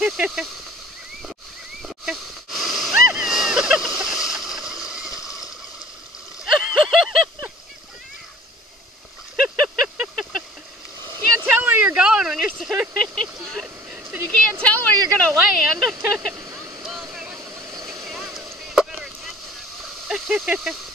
Can't tell where you're going when you're surfing. So you can't tell where you're going to land. Well, if I was to look at the camera, pay better attention, I would.